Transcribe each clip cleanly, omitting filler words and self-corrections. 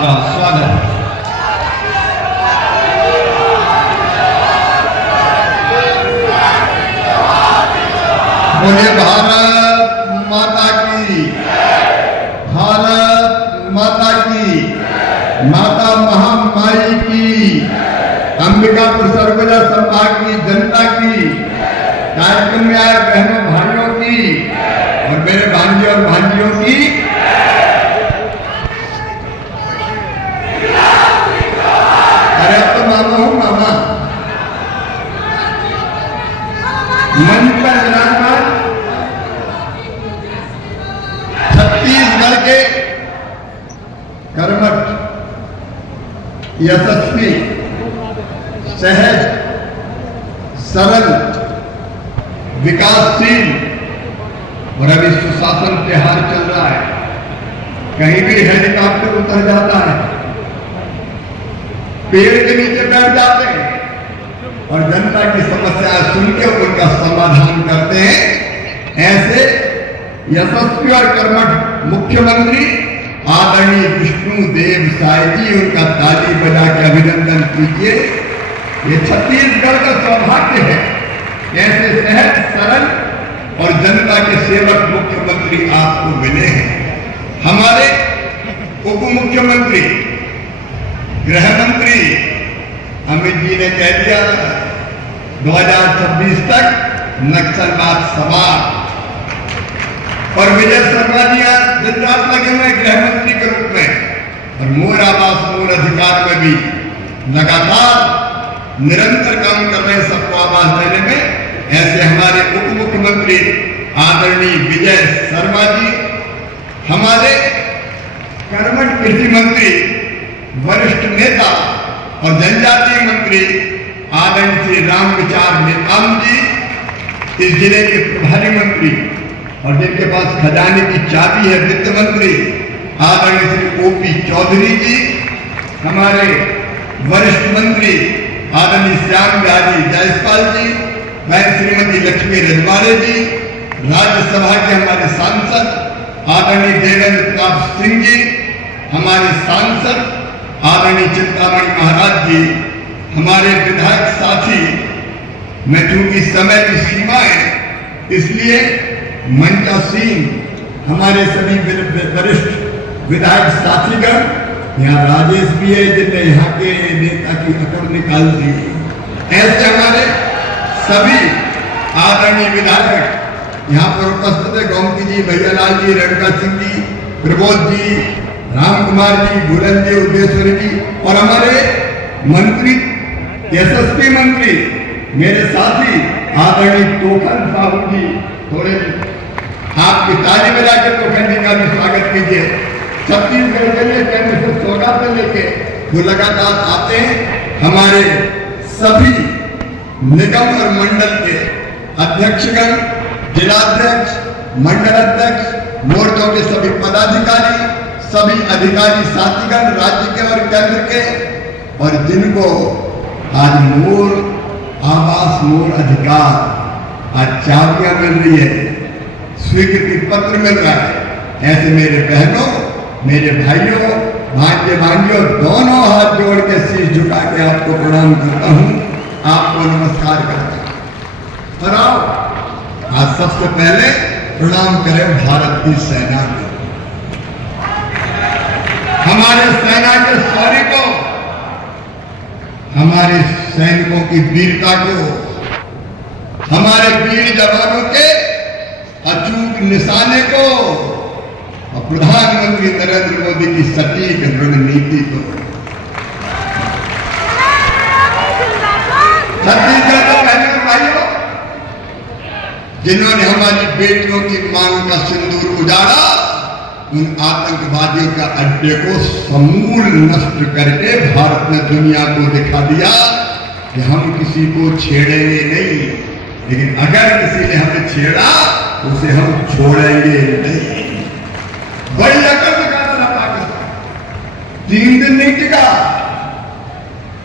आपका स्वागत है। बोले भारत माता की, भारत माता की, माता महामाई की, अंबिकापुर सरगुजा संभाग की जनता की, कार्यक्रम में आए बहनों भाइयों की और मेरे भांजे और भांजियों की अरे अब तो मामा हूं मामा। मंच पर विराजमान छत्तीसगढ़ के कर्मठ, यशस्वी, सहज, सरल, विकासशील और अभी सुशासन त्योहार चल रहा है। कहीं भी हेलीकॉप्टर उतर जाता है, पेड़ के नीचे बैठ जाते हैं और जनता की समस्याएं सुन के उनका समाधान करते हैं। ऐसे यशस्वी और कर्मठ मुख्यमंत्री आदरणीय विष्णुदेव साय जी, उनका ताली बजा के अभिनंदन कीजिए। ये छत्तीसगढ़ का सौभाग्य है, ऐसे सहज, सरल और जनता के सेवक मुख्यमंत्री आपको मिले हैं। हमारे उप मुख्यमंत्री, गृह मंत्री अमित जी ने कह दिया 2026 तक नक्सलवाद समाप्त। और विजय शर्मा जी आज दिन रात लगे हुए गृह मंत्री के रूप में और मोर आवास मोर अधिकार में भी लगातार निरंतर काम कर रहे हैं सबको आवाज देने में। ऐसे हमारे उप मुख्यमंत्री आदरणीय विजय शर्मा जी, हमारे कर्मठ कृषि मंत्री, वरिष्ठ नेता और जनजातीय मंत्री आदरणीय श्री रामविचार नेताम जी, इस जिले के प्रभारी मंत्री और जिनके पास खजाने की चाबी है, वित्त मंत्री आदरणीय श्री ओपी चौधरी जी, हमारे वरिष्ठ मंत्री आदरणीय श्याम बिहारी जायसवाल जी, मैं श्रीमती लक्ष्मी रजवाड़े जी, राज्यसभा के हमारे सांसद आदरणीय देवेंद्र प्रताप सिंह जी, हमारे सांसद आदरणीय चिंतामणि महाराज जी, हमारे विधायक साथी। मैं चूंकि समय की सीमा है इसलिए मंचासीन हमारे सभी वरिष्ठ विधायक साथीगण, यहाँ राजेश भी है जिनने यहाँ के नेता की अकड़ निकाल दी। ऐसे हमारे सभी आदरणीय विधायक यहाँ पर उपस्थित है, गोमती जी, भैयालाल जी, रेणुका सिंह जी, प्रबोध जी, राम कुमार जी, भूलन जी, उद्देश्वरी जी और हमारे मंत्री, यशस्वी मंत्री, मेरे साथी आदरणीय तोखन साहू जी, थोड़े आपकी ताली बजा के तोखन जी का भी स्वागत कीजिए। छत्तीसगढ़ के लिए केंद्र से सौगात लेके जो लगातार आते हैं। हमारे सभी निगम और मंडल के अध्यक्षगण, जिलाध्यक्ष, मंडल अध्यक्ष, मोर्चों के सभी पदाधिकारी, सभी अधिकारी साथीगण राज्य के और केंद्र के, और जिनको आज मोर आवास मोर अधिकार आज चाबियां मिल रही है, स्वीकृति पत्र मिल रहा है। ऐसे मेरे बहनों, मेरे भाइयों, भांजे भांजियों, दोनों हाथ जोड़ के शीश झुका के आपको प्रणाम करता हूं, आपको नमस्कार करता हूं। और आओ आज सबसे पहले प्रणाम करें भारत की सेना को, हमारे सेना के शौर्य को, हमारे सैनिकों की वीरता को, हमारे वीर जवानों के अचूक निशाने को और प्रधानमंत्री नरेंद्र मोदी की सटीक रणनीति को। छत्तीसगढ़ के बहनों भाइयों, जिन्होंने हमारी बेटियों की मांग का सिंदूर उजाड़ा, उन आतंकवादियों का अड्डे को समूल नष्ट करके भारत ने दुनिया को दिखा दिया कि हम किसी को छेड़ेंगे नहीं, लेकिन अगर किसी ने हमें छेड़ा तो उसे हम छोड़ेंगे नहीं। बड़ी अकड़ दिखा था पाकिस्तान, 3 दिन नहीं टिका।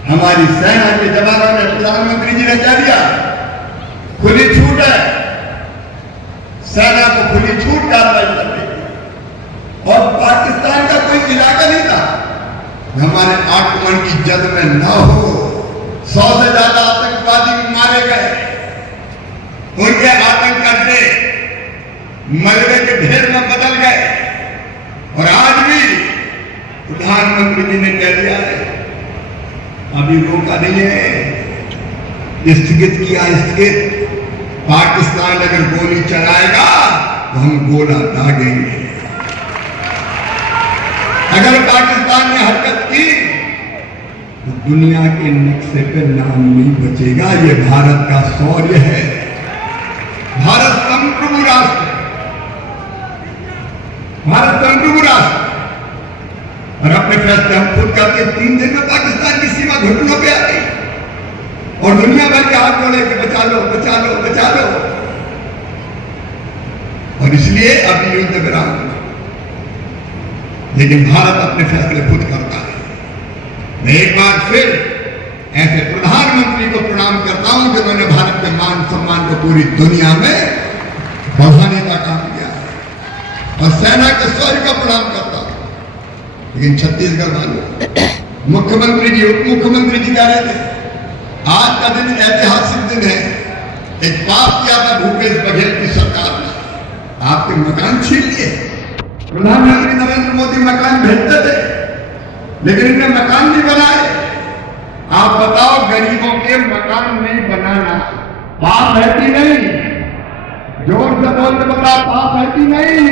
हमारी सेना के जवानों ने, प्रधानमंत्री जी ने क्या दिया, खुली छूट है, सेना को खुली छूट कार्रवाई करने की। और पाकिस्तान का कोई इलाका नहीं था हमारे आक्रमण की जद में न हो। 100 से ज्यादा आतंकवादी मारे गए, उनके आतंक अड्डे मलबे के ढेर में बदल गए। और आज भी प्रधानमंत्री जी ने कह दिया है, अभी रोका नहीं है, स्थगित किया, स्थगित। पाकिस्तान अगर गोली चलाएगा तो हम गोला दागेंगे। अगर पाकिस्तान ने हरकत की तो दुनिया के नक्शे पे नाम नहीं बचेगा। ये भारत का शौर्य है। भारत संप्रभु राष्ट्र, भारत संप्रभु राष्ट्र, और अपने फैसले हम खुद करते। 3 दिन में पाकिस्तान की सीमा घुटनों पे आ गई और दुनिया भर के हाथ जोड़े कि बचा लो, बचा लो, बचा लो। और इसलिए अभी युद्ध विराम, लेकिन भारत अपने फैसले खुद करता है। मैं एक बार फिर ऐसे प्रधानमंत्री को प्रणाम करता हूं जिन्होंने भारत के मान सम्मान को पूरी दुनिया में बढ़ाने का काम किया है, और सेना के शौर्य का प्रणाम करता हूं। लेकिन छत्तीसगढ़ वालों, मुख्यमंत्री जी, उप मुख्यमंत्री जी कह रहे थे आज का दिन ऐतिहासिक दिन है। एक पाप किया था भूपेश बघेल की सरकार ने, आपके मकान छीन लिए। प्रधानमंत्री नरेंद्र मोदी मकान भेजते थे, लेकिन इन्हें मकान नहीं बनाए। आप बताओ, गरीबों के मकान नहीं बनाना पाप है कि नहीं? जोर से बोल के बताओ, पाप है कि नहीं?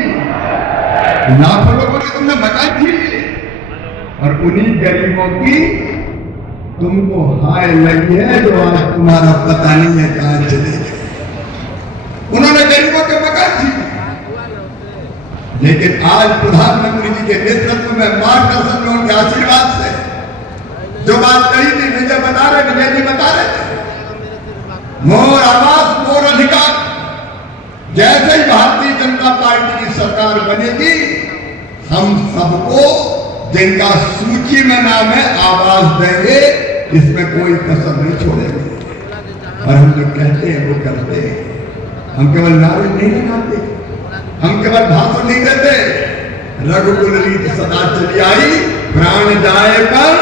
लाखों लोगों ने तुमने मकान छीन लिए, और उन्हीं गरीबों की तुमको हाय लगी है जो आज तुम्हारा पता नहीं है कहां चले गए। उन्होंने गरीबों के मकान छीने, लेकिन आज प्रधानमंत्री जी के नेतृत्व में, मार्गदर्शन में, उनके आशीर्वाद से जो बात कही थी, विजय जी बता रहे थे, मोर आवास मोर अधिकार। जैसे ही भारतीय जनता पार्टी की सरकार बनेगी, हम सबको जिनका सूची में नाम है आवाज देंगे, इसमें कोई कसर नहीं छोड़ेंगे। और हम जो कहते हैं वो करते हैं। हम केवल नारे नहीं लगाते, हम केवल भाषण नहीं देते। रघुकुल रीत सदा चली आई, प्राण जाए पर।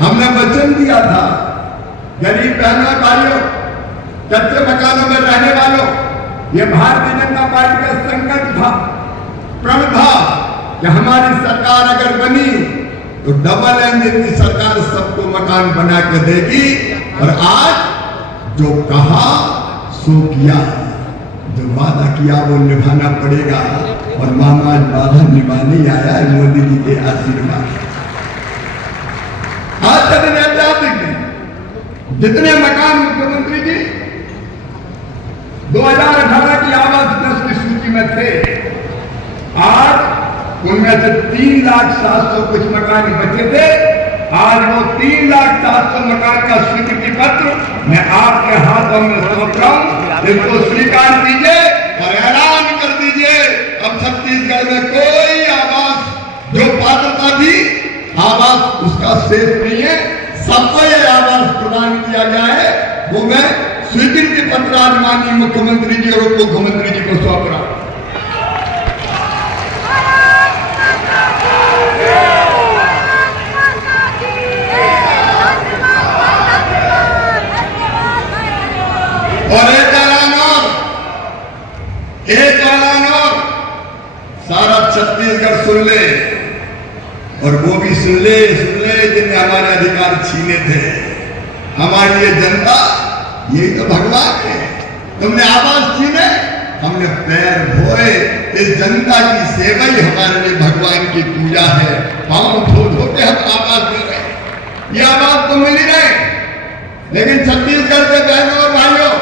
हमने वचन दिया था, गरीब बहनों भाइयों, कच्चे मकानों में रहने वालों, ये भारतीय जनता पार्टी का संकल्प था, प्रण था कि हमारी सरकार अगर बनी तो डबल इंजन की सरकार सबको मकान बना के देगी। और आज जो कहा सो किया, जो वादा किया वो निभाना पड़ेगा। और मामा आज वादा निभाने आया है मोदी जी के आशीर्वाद। आज का दिन ऐतिहासिक है। जितने मकान मुख्यमंत्री जी 2018 की आवास ट्रस्ट की सूची में थे, आज उनमें से 3,07,000 कुछ मकान बचे थे। आज वो 3,07,000 मकान का स्वीकृति पत्र मैं आपके हाथों में सौंप रहा हूं। इसको स्वीकार कीजिए और ऐलान कर दीजिए, अब छत्तीसगढ़ में कोई आवास जो पात्रता थी, आवास उसका शेष नहीं है। सबको ये आवास प्रदान किया गया है। वो मैं स्वीकृति पत्र आज माननीय मुख्यमंत्री जी और उप मुख्यमंत्री जी को सौंप रहा हूं। और एक ऐलान और सारा छत्तीसगढ़ सुन ले, और वो भी सुन ले जिनने हमारे अधिकार छीने थे। हमारी ये जनता, यही तो भगवान है। तुमने आवाज छीने, हमने पैर धोए। इस जनता की सेवा ही हमारे लिए भगवान की पूजा है। पांव धो धो के हम आवाज दे रहे। ये आवाज तो मिल ही रहे, लेकिन छत्तीसगढ़ के बहनों और भाइयों,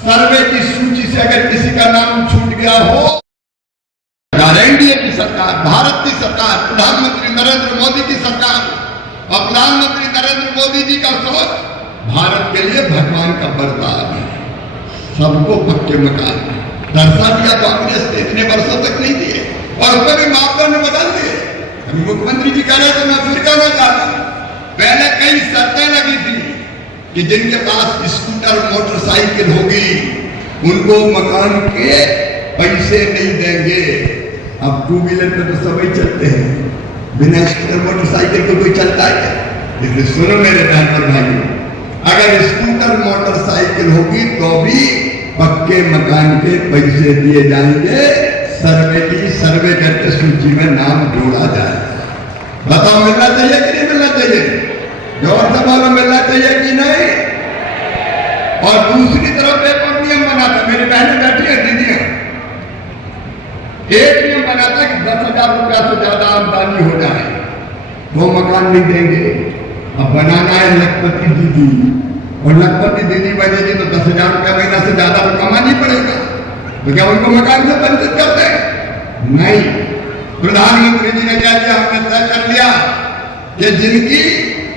सर्वे की सूची से अगर किसी का नाम छूट गया हो, एनडीए की सरकार, भारत की सरकार, प्रधानमंत्री नरेंद्र मोदी की सरकार और प्रधानमंत्री नरेंद्र मोदी जी का सोच भारत के लिए भगवान का वरदान है। सबको पक्के मकान दर्शा दिया कांग्रेस ने, इतने वर्षों तक नहीं दिए, और उसमें भी मापदंड बदल दिए। मुख्यमंत्री जी कह रहे थे, मैं फिर कहना चाहता हूं, पहले कई शर्तें लगी थी कि जिनके पास स्कूटर मोटरसाइकिल होगी उनको मकान के पैसे नहीं देंगे। अब 2 व्हीलर पे तो सभी चलते हैं, बिना स्कूटर मोटरसाइकिल को कोई चलता है क्या? इसलिए सुनो मेरे बहन और भाइयों, अगर स्कूटर मोटरसाइकिल होगी तो भी पक्के मकान के पैसे दिए जाएंगे, सर्वे करके सूची में नाम जोड़ा जाए। बताओ मिलना चाहिए कि नहीं मिलना चाहिए? जोर से बोलो, मिलना चाहिए कि नहीं? और दूसरी तरफ एक और नियम बना था, मेरी बहनें बैठी है दीदियां, एक नियम बना था कि 10,000 रुपया से ज्यादा आमदनी हो जाए वो मकान नहीं देंगे। अब बनाना है लखपति दीदी, और लखपति दीदी बनेगी तो 10,000 रुपया महीना से ज्यादा तो कमाना पड़ेगा, तो क्या उनको मकान से वंचित करते हैं? नहीं। प्रधानमंत्री जी ने क्या किया, हमने तय कर लिया कि जिनकी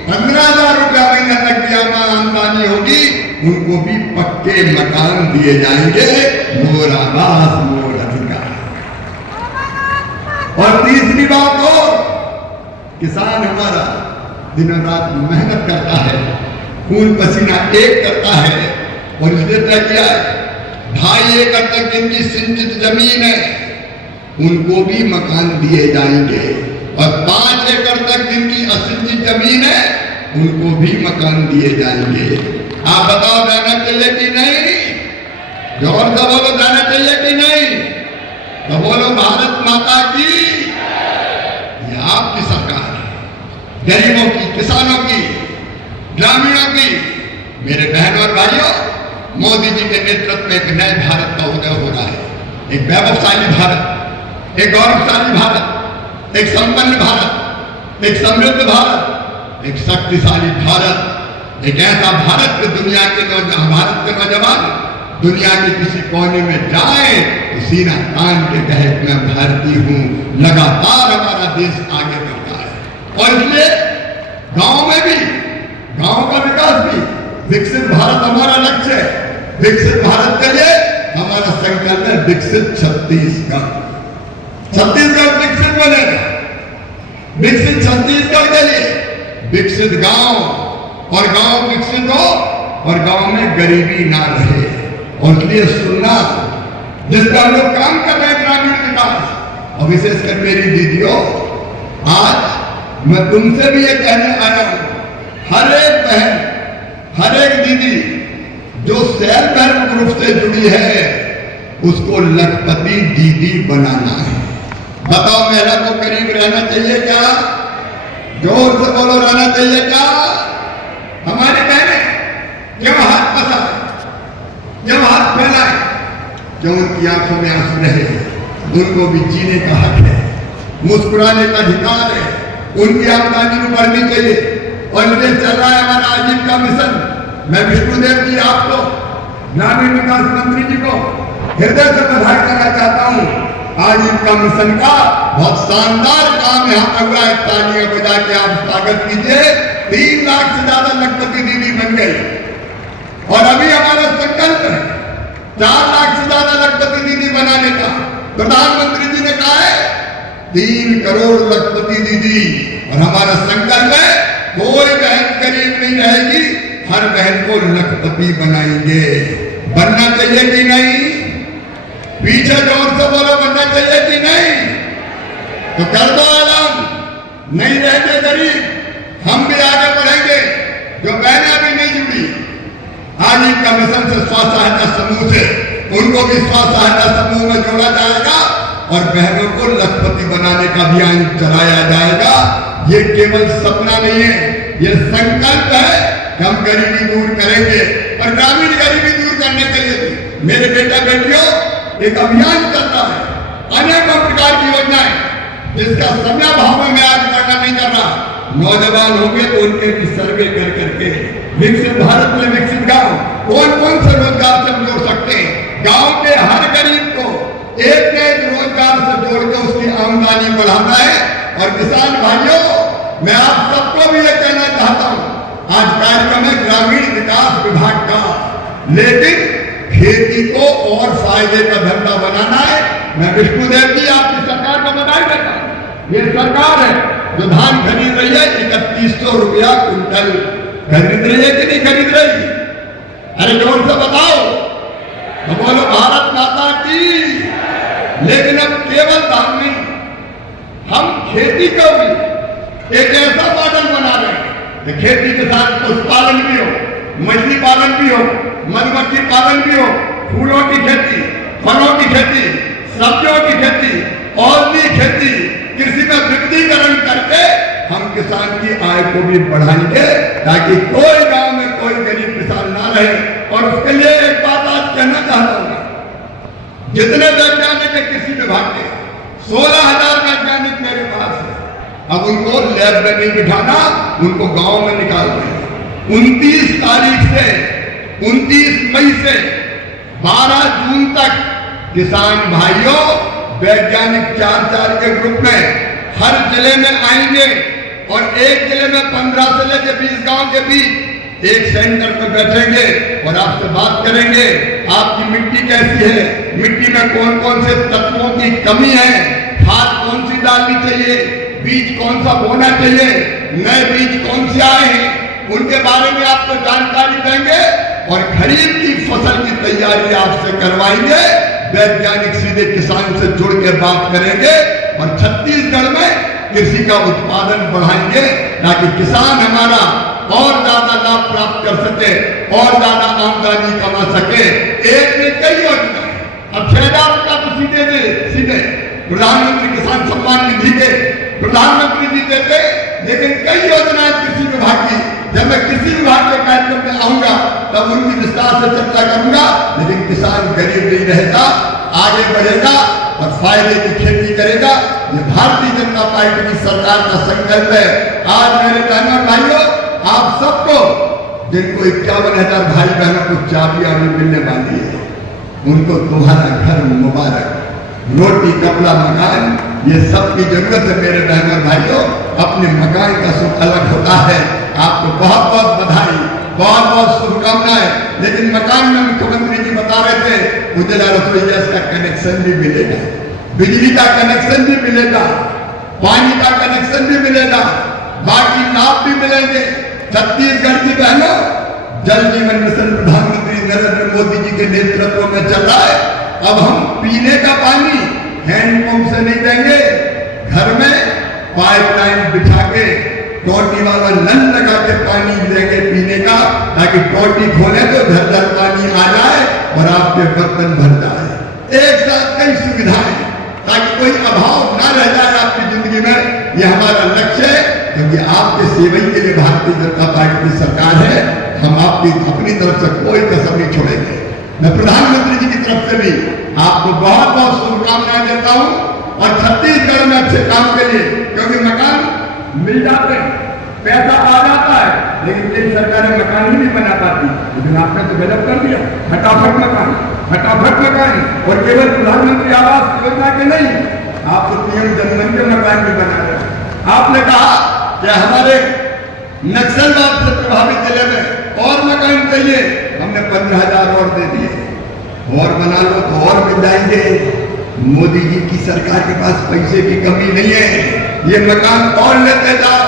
15,000 रुपया महीना तक भी आमदनी होगी उनको भी पक्के मकान दिए जाएंगे। मोर आवास मोर अधिकार। और तीसरी बात हो, किसान हमारा दिनों रात मेहनत करता है, खून पसीना एक करता है, और इसलिए तय किया है 2.5 एकड़ तक जिनकी सिंचित जमीन है उनको भी मकान दिए जाएंगे, और 5 एकड़ तक जिनकी असिंचित जमीन है उनको भी मकान दिए जाएंगे। आप बताओ जाना चाहिए कि नहीं? जोर से बोलो, जाना चाहिए कि नहीं? तो बोलो भारत माता की। ये आपकी सरकार है, गरीबों की, किसानों की, ग्रामीणों की। मेरे बहनों और भाइयों, मोदी जी के नेतृत्व में एक नए भारत का उदय हो रहा है, एक वैभवशाली भारत, एक गौरवशाली भारत, एक संपन्न भारत, एक समृद्ध भारत, एक शक्तिशाली भारत, एक ऐसा भारत के दुनिया के भारत के नौजवान दुनिया के किसी कोने में जाए तो सीना तान के कहे मैं भारतीय हूं। लगातार हमारा देश आगे बढ़ता है, और इसलिए गांव में भी, गांव का विकास भी, विकसित भारत हमारा लक्ष्य है। विकसित भारत के लिए हमारा संकल्प है विकसित छत्तीसगढ़। छत्तीसगढ़ विकसित बनेगा। विकसित छत्तीसगढ़ के लिए विकसित गांव, और गांव विकसित हो और गांव में गरीबी ना रहे, और इसलिए सुनना जिस पर हम लोग काम कर रहे हैं ग्रामीण विकास। और विशेषकर मेरी दीदियों, आज मैं तुमसे भी ये कहने आया हूं, हर एक बहन, हर एक दीदी जो सेल्फ हेल्प ग्रुप से जुड़ी है उसको लखपति दीदी बनाना है। बताओ महिला को करीब रहना चाहिए क्या? जोर से बोलो, रहना चाहिए क्या? हमारी बहनें क्यों हाथ पसारें, क्यों हाथ फैलाएं, क्यों उनकी आंखों में आंसू रहे? उनको भी जीने का हक है, मुस्कुराने का अधिकार है, उनकी आमदनी भी बढ़नी चाहिए। और मुझे चल रहा है हमारा आजीविका मिशन। मैं विष्णुदेव जी, आपको ग्रामीण विकास मंत्री जी को हृदय से बधाई देना चाहता हूँ। आजीविका मिशन का बहुत शानदार काम यहाँ पर हुआ है, तालियां बजा के आप स्वागत कीजिए। 3 लाख से ज्यादा लखपति दीदी बन गई, और अभी हमारा संकल्प है 4 लाख से ज्यादा लखपति दीदी बनाने का। प्रधानमंत्री जी ने कहा है 3 करोड़ लखपति दीदी, और हमारा संकल्प है कोई बहन गरीब नहीं रहेगी, हर बहन को लखपति बनाएंगे। बनना चाहिए कि नहीं? पीछे जोर से बोलो, बनना चाहिए कि नहीं? तो कर दो ऐलान, नहीं रहेंगे गरीब, हम भी आगे बढ़ेंगे। जो बहनें अभी नहीं जुड़ी आजीविका मिशन से, स्व सहायता समूह से, उनको भी स्व सहायता समूह में जोड़ा जाएगा, और बहनों को लखपति बनाने का अभियान चलाया जाएगा। ये केवल सपना नहीं है, ये संकल्प है कि हम गरीबी दूर करेंगे। और ग्रामीण गरीबी दूर करने के लिए मेरे बेटा बेटियों एक अभियान चलता है, अनेकों प्रकार की योजनाएं, जिसका समय भाव में मैं आज वर्णन नहीं कर रहा। नौजवान होंगे तो उनके भी सर्वे कर करके विकसित भारत में विकसित गांव कौन कौन से रोजगार से जोड़ सकते हैं, गांव के हर गरीब को एक न एक रोजगार से जोड़ के उसकी आमदनी बढ़ाना है। और किसान भाइयों, मैं आप सबको भी ये कहना चाहता हूं, आज कार्यक्रम है ग्रामीण विकास विभाग का, लेकिन खेती को और फायदे का धंधा बनाना है। मैं विष्णुदेव जी आपकी सरकार को बधाई देता हूं। ये सरकार है जो धान खरीद रही है 3100 रुपया कुंटल। खरीद रही है कि नहीं खरीद रही? अरे जोर से बताओ, तो बोलो भारत माता की। लेकिन अब केवल धान नहीं, हम खेती को भी एक ऐसा मॉडल बना रहे हैं कि खेती के साथ पशुपालन भी हो, मछली पालन भी हो, मधुमक्खी पालन भी हो, फूलों की खेती, फलों की खेती, सब्जियों की खेती, औषधि खेती, कृषि में विविधीकरण करके हम किसान की आय को भी बढ़ाएंगे ताकि कोई गांव में कोई गरीब किसान ना रहे। और उसके लिए एक बात आज कहना चाहता हूं, जितने वैज्ञानिक है कृषि विभाग के 16,000 वैज्ञानिक मेरे पास है, अब उनको लैब में नहीं बिठाना, उनको गांव में निकाल दें। 29 तारीख से 29 मई से 12 जून तक किसान भाइयों वैज्ञानिक 4-4 के ग्रुप में हर जिले में आएंगे और एक जिले में 15 से लेकर 20 गांव के बीच एक सेंटर पर बैठेंगे और आपसे बात करेंगे आपकी मिट्टी कैसी है, मिट्टी में कौन कौन से तत्वों की कमी है, खाद कौन सी डालनी चाहिए, बीज कौन सा बोना चाहिए, नए बीज कौन से आए हैं, उनके बारे में आपको जानकारी देंगे और खरीफ की फसल की तैयारी आपसे करवाएंगे। वैज्ञानिक सीधे किसान से जुड़ के बात करेंगे और छत्तीसगढ़ में कृषि का उत्पादन बढ़ाएंगे ताकि किसान हमारा और ज्यादा लाभ प्राप्त कर सके और ज्यादा आमदनी कमा सके। एक में कई योजना, अब 6,000 का तो सीधे प्रधानमंत्री किसान सम्मान निधि के प्रधानमंत्री जी देते, लेकिन कई योजनाएं कृषि विभाग की, जब मैं कृषि विभाग के कार्यक्रम में आऊंगा तब उनकी विस्तार से चर्चा करूंगा। लेकिन किसान गरीब नहीं रहेगा, आगे बढ़ेगा और फायदे की खेती करेगा। ये भारतीय जनता पार्टी की सरकार का संकल्प है। आज मेरे बहनों भाइयों, आप सबको जिनको 51,000 भाई बहनों को चाबियां भी मिलने वाली है, उनको तुम्हारा घर मुबारक, रोटी कपड़ा मकान, ये सब की जरूरत है मेरे बहनों भाइयों। अपने मकान का सुख अलग होता है। आपको बहुत बहुत बधाई, बहुत बहुत शुभकामनाएं। लेकिन मकान में मुख्यमंत्री जी बता रहे थे उज्ज्वला रसोई गैस का कनेक्शन भी मिलेगा, बिजली का कनेक्शन भी मिलेगा, पानी का कनेक्शन भी मिलेगा, बाकी लाभ भी मिलेंगे। छत्तीसगढ़ की बहनों, जल जीवन मिशन प्रधानमंत्री नरेंद्र मोदी जी के नेतृत्व में चल रहा है। अब हम पीने का पानी हैंडपंप से नहीं देंगे, घर में पाइपलाइन बिछा के टोटी वाला नल लगा के पानी देंगे पीने का, ताकि टोटी खोले तो घर घर पानी आ जाए और आपके बर्तन भर जाए। एक साथ कई सुविधाएं, ताकि कोई अभाव ना रह जाए आपकी जिंदगी में। यह हमारा लक्ष्य है, क्योंकि आपके सेवई के लिए भारतीय जनता पार्टी की सरकार है। हम आपकी अपनी तरफ से कोई कसर नहीं छोड़ेंगे। मैं प्रधानमंत्री जी की तरफ से भी आपको बहुत बहुत शुभकामनाएं देता हूं और छत्तीसगढ़ में अच्छे काम के लिए, क्योंकि मकान मिल जाते हैं, पैसा आ जाता है, लेकिन कई सरकारें मकान ही नहीं बना पाती। लेकिन आपने तो गजब कर दिया, फटाफट मकान और केवल प्रधानमंत्री आवास योजना के नहीं, आप तो पीएम जनधन के मकान भी बना रहे हैं। आपने कहा कि हमारे नक्सलवाद से प्रभावित जिले में और मकान चाहिए, हमने 15,000 और दे दिए। और बना लो तो और मिल जाएंगे। मोदी जी की सरकार के पास पैसे की कमी नहीं है, ये मकान और लेते जाओ।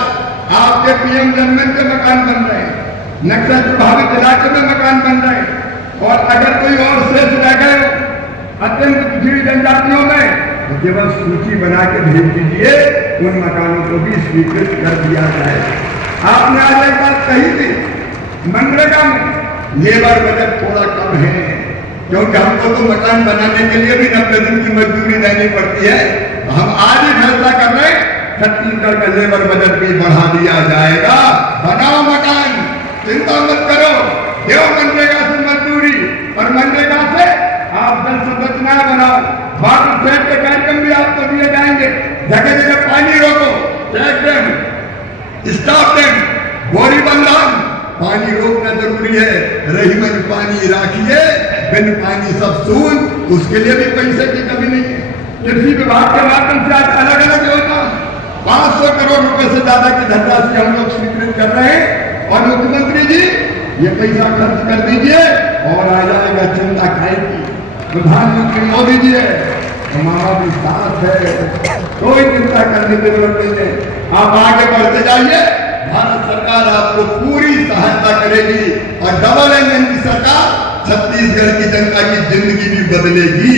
आपके पीएम जनधन के मकान बन रहे हैं, नक्सल प्रभावित इलाके में मकान बन रहे हैं। और अगर कोई और शेष रह गए अत्यंत पिछड़ी जनजातियों में, तो केवल सूची बना के भेज दीजिए, उन मकानों को भी स्वीकृत कर दिया जाए। आपने आज एक बात कही थी, मनरेगा में लेबर बजट थोड़ा कम है, क्योंकि हमको तो मकान बनाने के लिए भी 90 दिन की मजदूरी देनी पड़ती है। हम आज ही फैसला कर रहे हैं, छत्तीसगढ़ का लेबर बजट भी बढ़ा दिया जाएगा। बनाओ मकान, चिंता मत करो, देव मनरेगा से मजदूरी और मनरेगा से आप जल संरचनाएं बनाओ। वाटर सेट के कार्यक्रम भी आपको दिए जाएंगे। जगह जगह पानी रोको, चेक डैम, स्टॉप डैम, गोरी बंधान, पानी रोकना जरूरी है। रही मन पानी राखिए, बिन पानी सब सून, उसके लिए भी पैसे की कमी नहीं है। कृषि विभाग के माध्यम से आज अलग अलग योजना 500 करोड़ रुपए से ज्यादा की धनराशि हम लोग स्वीकृत कर रहे हैं। और मुख्यमंत्री जी ये पैसा खर्च कर दीजिए और आ जाएगा, चिंता खाएगी। प्रधानमंत्री मोदी जी है, हमारा भी साथ है, कोई चिंता करने की जरूरत नहीं है। आप आगे बढ़ते जाइए, भारत सरकार आपको पूरी सहायता करेगी और डबल इंजन की सरकार छत्तीसगढ़ की जनता की जिंदगी भी बदलेगी,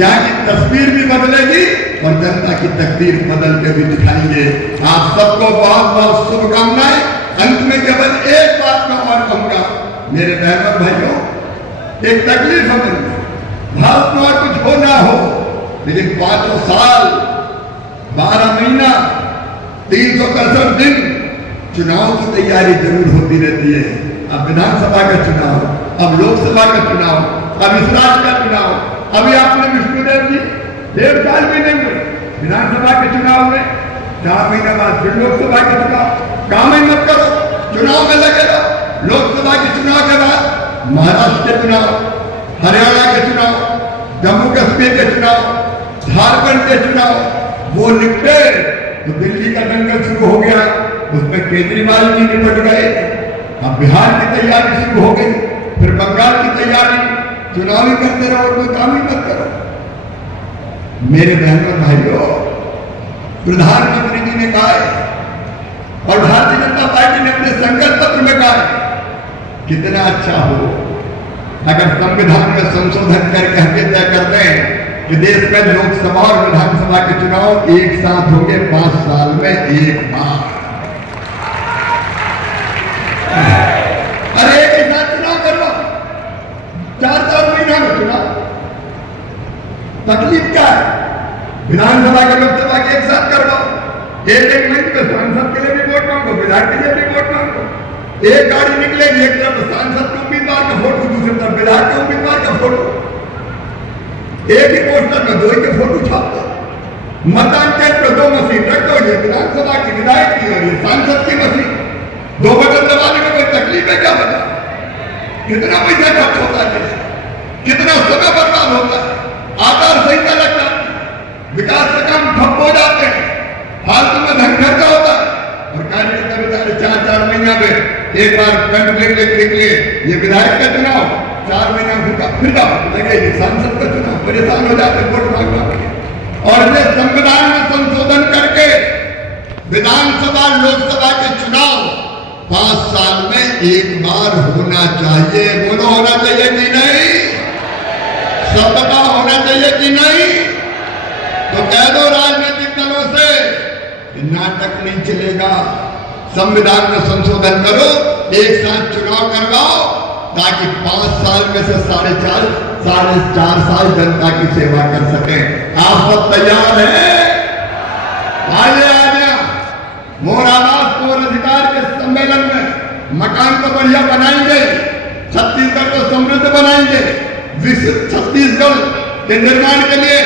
यहाँ की तस्वीर भी बदलेगी और जनता की तकदीर बदल के भी दिखाएंगे। आप सबको बहुत बहुत शुभकामनाएं। अंत में केवल एक बात मैं और कहूंगा, मेरे बहनों भाइयों, एक तकलीफ है मन में, भारत में और कुछ हो ना हो, लेकिन 5 साल 12 महीना 365 दिन चुनाव की तैयारी जरूर होती रहती है। अब विधानसभा का चुनाव, अब लोकसभा का चुनाव, अब इस राज्य का चुनाव, अभी आपने विष्णुदेव जी 1.5 साल भी नहीं हुए विधानसभा के चुनाव में, 4 महीने बाद फिर लोकसभा के चुनाव। काम ही मत करो, चुनाव में लगे रहो। लोकसभा के चुनाव के बाद महाराष्ट्र के चुनाव, हरियाणा के चुनाव, जम्मू कश्मीर के चुनाव, झारखंड के चुनाव, वो निपटे तो दिल्ली का दंगल शुरू हो गया, उसमें केजरीवाल जी निपट गए। अब बिहार की तैयारी शुरू हो गई, फिर बंगाल की तैयारी, चुनाव ही करते रहो, कोई काम ही मत करो। मेरे बहनों भाइयों, प्रधानमंत्री जी ने कहा है और भारतीय जनता पार्टी ने अपने संकल्प पत्र में कहा है, कितना अच्छा हो अगर संविधान में संशोधन करके हम तय करते हैं कि देश में लोकसभा और विधानसभा के चुनाव एक साथ होंगे 5 साल में एक बार। अरे एक साथ चुनाव करवा, 4 महीना में चुनाव, तकलीफ क्या है? विधानसभा के लोकसभा के एक साथ करवाओ, एक महीने में सांसद के लिए भी वोट मांगो, विधायक के लिए भी वोट मांगो। एक गाड़ी निकलेगी, एक तरफ सांसद के उम्मीदवार का फोटो, दूसरी तरफ विधायक के उम्मीदवार का फोटो, एक ही पोस्टर में 2 के फोटो छाप दो। मतदान केंद्र 2 मशीन रख दो, ये विधानसभा की, विधायक की और ये सांसद की मशीन, 2 बटन दबाने में कोई तकलीफ है क्या? बता, कितना पैसा खर्च होता है, कितना समय बर्बाद होता है, आचार संहिता लग जाती है, विकास के काम ठप हो जाते हैं, फालतू में धन खर्चा होता है। और कार्यकर्ता बेचारे 4 महीना में एक बार पेन लिख लिए, ये विधायक का चुनाव, 4 महीना फिर लगे सांसद का चुनाव, परेशान हो जाते वोट मांगना। और ये संविधान में संशोधन करके विधानसभा लोकसभा के चुनाव 5 साल में एक बार होना चाहिए। बोलो, होना चाहिए कि नहीं? सबका होना चाहिए कि नहीं? तो कह दो राजनीतिक दलों से, नाटक नहीं चलेगा, संविधान में संशोधन करो, एक साथ चुनाव करवाओ, ताकि 5 साल में से 4.5 साल जनता की सेवा कर सके। आप सब तैयार हैं? आइए मोर आवाज मोर अधिकार के सम्मेलन में मकान को बढ़िया बनाएंगे, छत्तीसगढ़ को समृद्ध बनाएंगे, विकसित छत्तीसगढ़ के निर्माण के लिए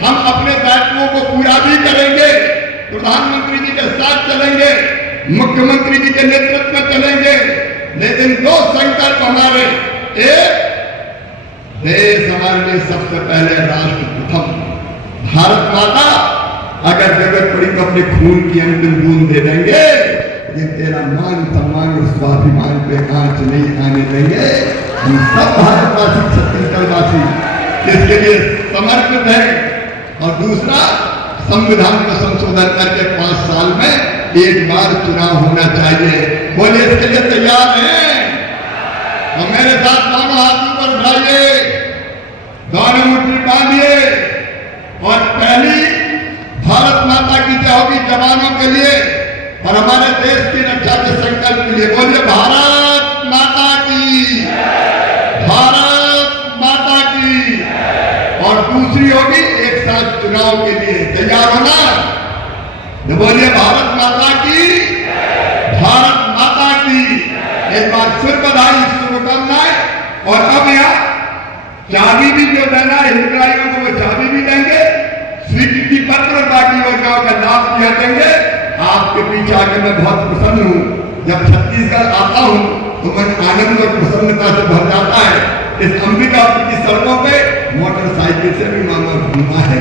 हम अपने दायित्वों को पूरा भी करेंगे। प्रधानमंत्री जी के साथ चलेंगे, मुख्यमंत्री जी के नेतृत्व में चलेंगे, लेकिन 2 संकल्प हमारे, एक देश हमारे लिए सबसे पहले राष्ट्र प्रथम, भारत माता अगर जरूरत पड़ी तो अपने खून की अंतिम बूंद दे देंगे, ये तेरा मान सम्मान और स्वाभिमान पे आंच नहीं आने देंगे। हम सब भारतवासी, छत्तीसगढ़वासी इसके लिए समर्पित हैं। और दूसरा, संविधान में संशोधन करके 5 साल में एक बार चुनाव होना चाहिए। बोले, इसके लिए तैयार हैं? और मेरे साथ दोनों हाथों पर उठाइए, दोनों मुट्ठी बांधिए और पहली भारत माता की जय होगी जवानों के लिए और हमारे देश की रक्षा के संकल्प के लिए। बोलिए, भारत माता की, भारत माता की। और दूसरी होगी एक साथ चुनाव के लिए। तैयार हो ना? बोलिए, भारत माता की, भारत माता की। एक बार फिर बधाई, शुभकामनाएं। और अब यहाँ चाबी भी जो देना है हितग्राहियों को, वो चाबी भी देंगे, स्वीकृति पत्र और बाकी योजनाओं का लाभ दिया देंगे। आपके पीछे आके मैं बहुत प्रसन्न हूँ। जब छत्तीसगढ़ आता हूँ तो मन आनंद और प्रसन्नता से भर जाता है। इस अंबिकापुर की सड़कों पे मोटरसाइकिल से भी मानो घूमा है,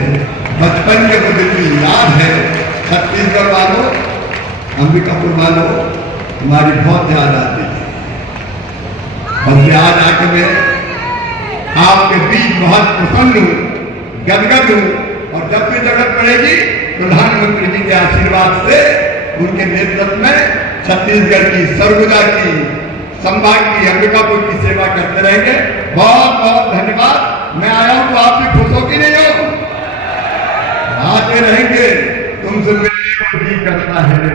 बचपन के वो दिन की याद है। छत्तीसगढ़ वालों, अंबिकापुर वालों, हमारी बहुत याद आती है। और आज आके मैं आपके बीच बहुत प्रसन्न हूँ, गदगद हूँ। और जब भी जरूरत पड़ेगी प्रधानमंत्री जी के आशीर्वाद से, उनके नेतृत्व में छत्तीसगढ़ की, सरगुजा की, संभाग की, अंबिकापुर की सेवा करते रहेंगे। बहुत बहुत धन्यवाद। मैं आया हूं तो आप भी खुश हो कि नहीं हो? आते रहेंगे, तुमसे मिलने को जी करता है रे